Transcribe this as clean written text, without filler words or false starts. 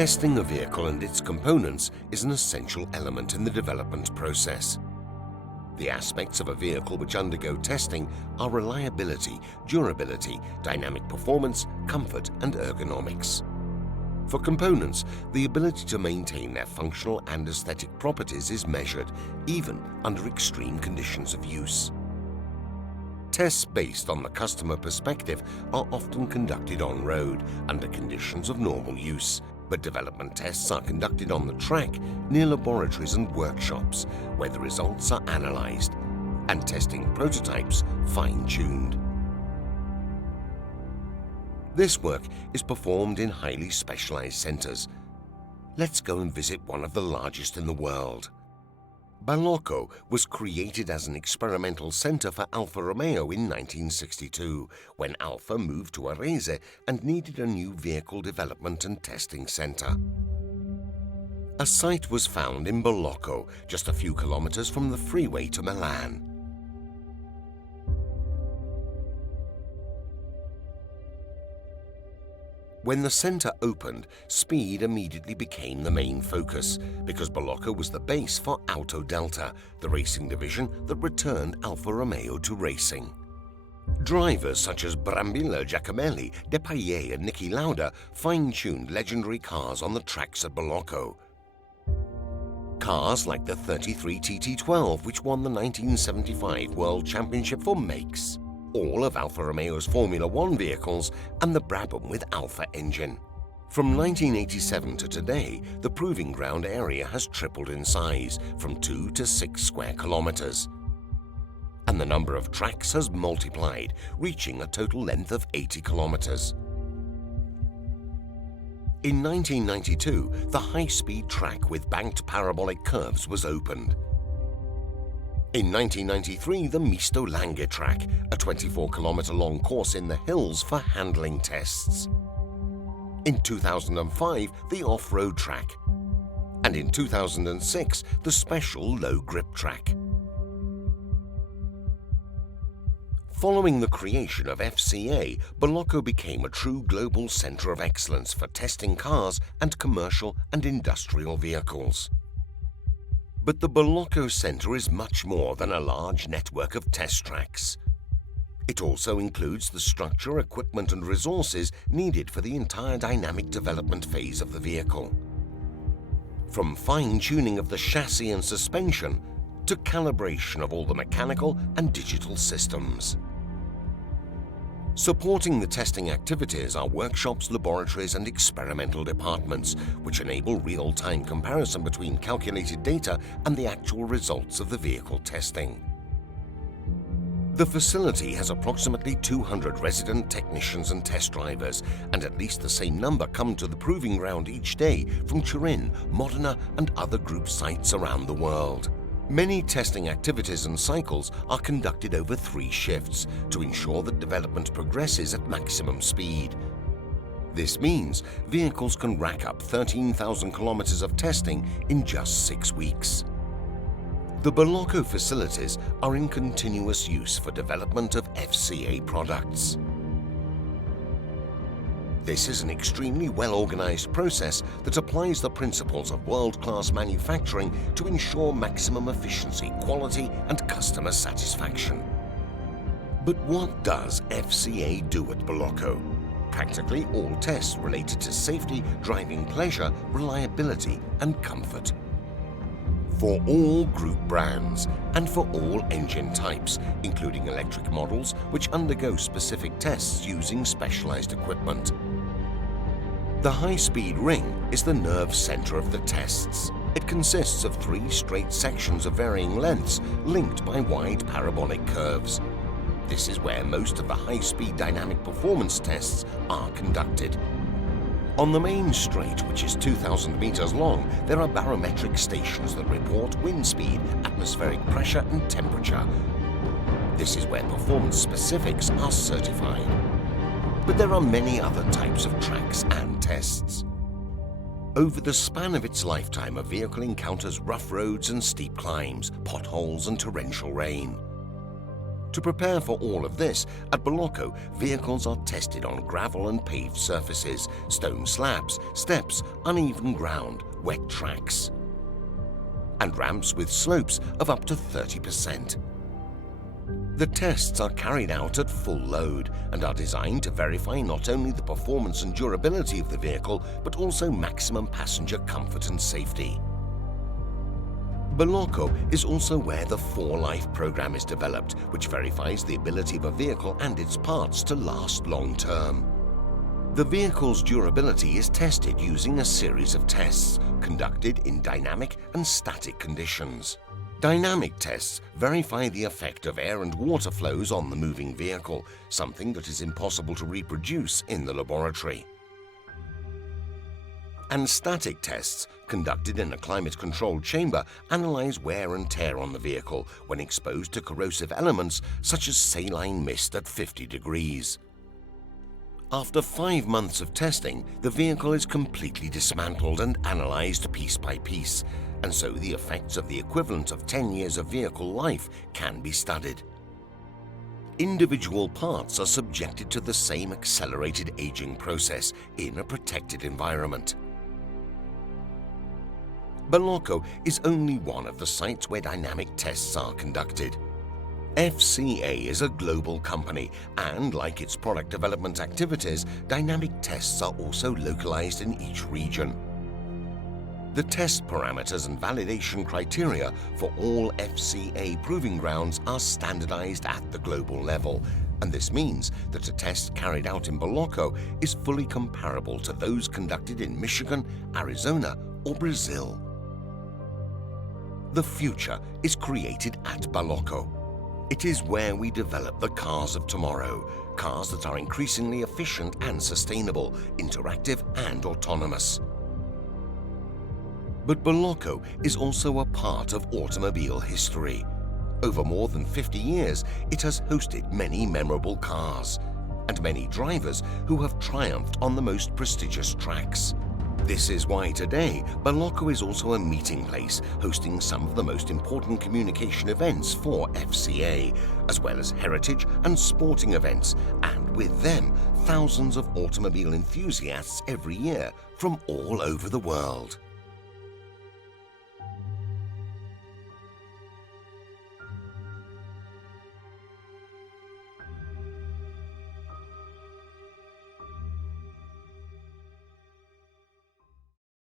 Testing a vehicle and its components is an essential element in the development process. The aspects of a vehicle which undergo testing are reliability, durability, dynamic performance, comfort, and ergonomics. For components, the ability to maintain their functional and aesthetic properties is measured, even under extreme conditions of use. Tests based on the customer perspective are often conducted on-road under conditions of normal use, but development tests are conducted on the track near laboratories and workshops where the results are analyzed and testing prototypes fine-tuned. This work is performed in highly specialized centers. Let's go and visit one of the largest in the world. Ballocco was created as an experimental center for Alfa Romeo in 1962, when Alfa moved to Arese and needed a new vehicle development and testing center. A site was found in Ballocco, just a few kilometers from the freeway to Milan. When the center opened, speed immediately became the main focus, because Ballocco was the base for Autodelta, the racing division that returned Alfa Romeo to racing. Drivers such as Brambilla Giacomelli, Depailler and Niki Lauda fine-tuned legendary cars on the tracks at Ballocco. Cars like the 33 TT12, which won the 1975 World Championship for makes, all of Alfa Romeo's Formula One vehicles, and the Brabham with Alfa engine. From 1987 to today, the proving ground area has tripled in size, from 2 to 6 square kilometers. And the number of tracks has multiplied, reaching a total length of 80 kilometers. In 1992, the high-speed track with banked parabolic curves was opened. In 1993, the Misto Langhe track, a 24-kilometer-long course in the hills for handling tests. In 2005, the off-road track. And in 2006, the special low-grip track. Following the creation of FCA, Ballocco became a true global center of excellence for testing cars and commercial and industrial vehicles. But the Ballocco Center is much more than a large network of test tracks. It also includes the structure, equipment and resources needed for the entire dynamic development phase of the vehicle. From fine-tuning of the chassis and suspension to calibration of all the mechanical and digital systems. Supporting the testing activities are workshops, laboratories and experimental departments, which enable real-time comparison between calculated data and the actual results of the vehicle testing. The facility has approximately 200 resident technicians and test drivers, and at least the same number come to the proving ground each day from Turin, Modena and other group sites around the world. Many testing activities and cycles are conducted over 3 shifts to ensure that development progresses at maximum speed. This means vehicles can rack up 13,000 kilometers of testing in just 6 weeks. The Ballocco facilities are in continuous use for development of FCA products. This is an extremely well-organized process that applies the principles of world-class manufacturing to ensure maximum efficiency, quality, and customer satisfaction. But what does FCA do at Ballocco? Practically all tests related to safety, driving pleasure, reliability, and comfort. For all group brands and for all engine types, including electric models which undergo specific tests using specialized equipment. The high-speed ring is the nerve center of the tests. It consists of 3 straight sections of varying lengths linked by wide parabolic curves. This is where most of the high-speed dynamic performance tests are conducted. On the main straight, which is 2,000 meters long, there are barometric stations that report wind speed, atmospheric pressure and temperature. This is where performance specifics are certified. But there are many other types of tracks and tests. Over the span of its lifetime, a vehicle encounters rough roads and steep climbs, potholes and torrential rain. To prepare for all of this, at Balocco, vehicles are tested on gravel and paved surfaces, stone slabs, steps, uneven ground, wet tracks, and ramps with slopes of up to 30%. The tests are carried out at full load and are designed to verify not only the performance and durability of the vehicle, but also maximum passenger comfort and safety. Balocco is also where the 4Life program is developed, which verifies the ability of a vehicle and its parts to last long term. The vehicle's durability is tested using a series of tests conducted in dynamic and static conditions. Dynamic tests verify the effect of air and water flows on the moving vehicle, something that is impossible to reproduce in the laboratory. And static tests, conducted in a climate-controlled chamber, analyze wear and tear on the vehicle when exposed to corrosive elements such as saline mist at 50 degrees. After 5 months of testing, the vehicle is completely dismantled and analyzed piece by piece, and so the effects of the equivalent of 10 years of vehicle life can be studied. Individual parts are subjected to the same accelerated aging process in a protected environment. Balocco is only one of the sites where dynamic tests are conducted. FCA is a global company, and like its product development activities, dynamic tests are also localized in each region. The test parameters and validation criteria for all FCA proving grounds are standardized at the global level, and this means that a test carried out in Balocco is fully comparable to those conducted in Michigan, Arizona, or Brazil. The future is created at Balocco. It is where we develop the cars of tomorrow, cars that are increasingly efficient and sustainable, interactive and autonomous. But Balocco is also a part of automobile history. Over more than 50 years, it has hosted many memorable cars and many drivers who have triumphed on the most prestigious tracks. This is why today, Balocco is also a meeting place, hosting some of the most important communication events for FCA, as well as heritage and sporting events, and with them, thousands of automobile enthusiasts every year from all over the world.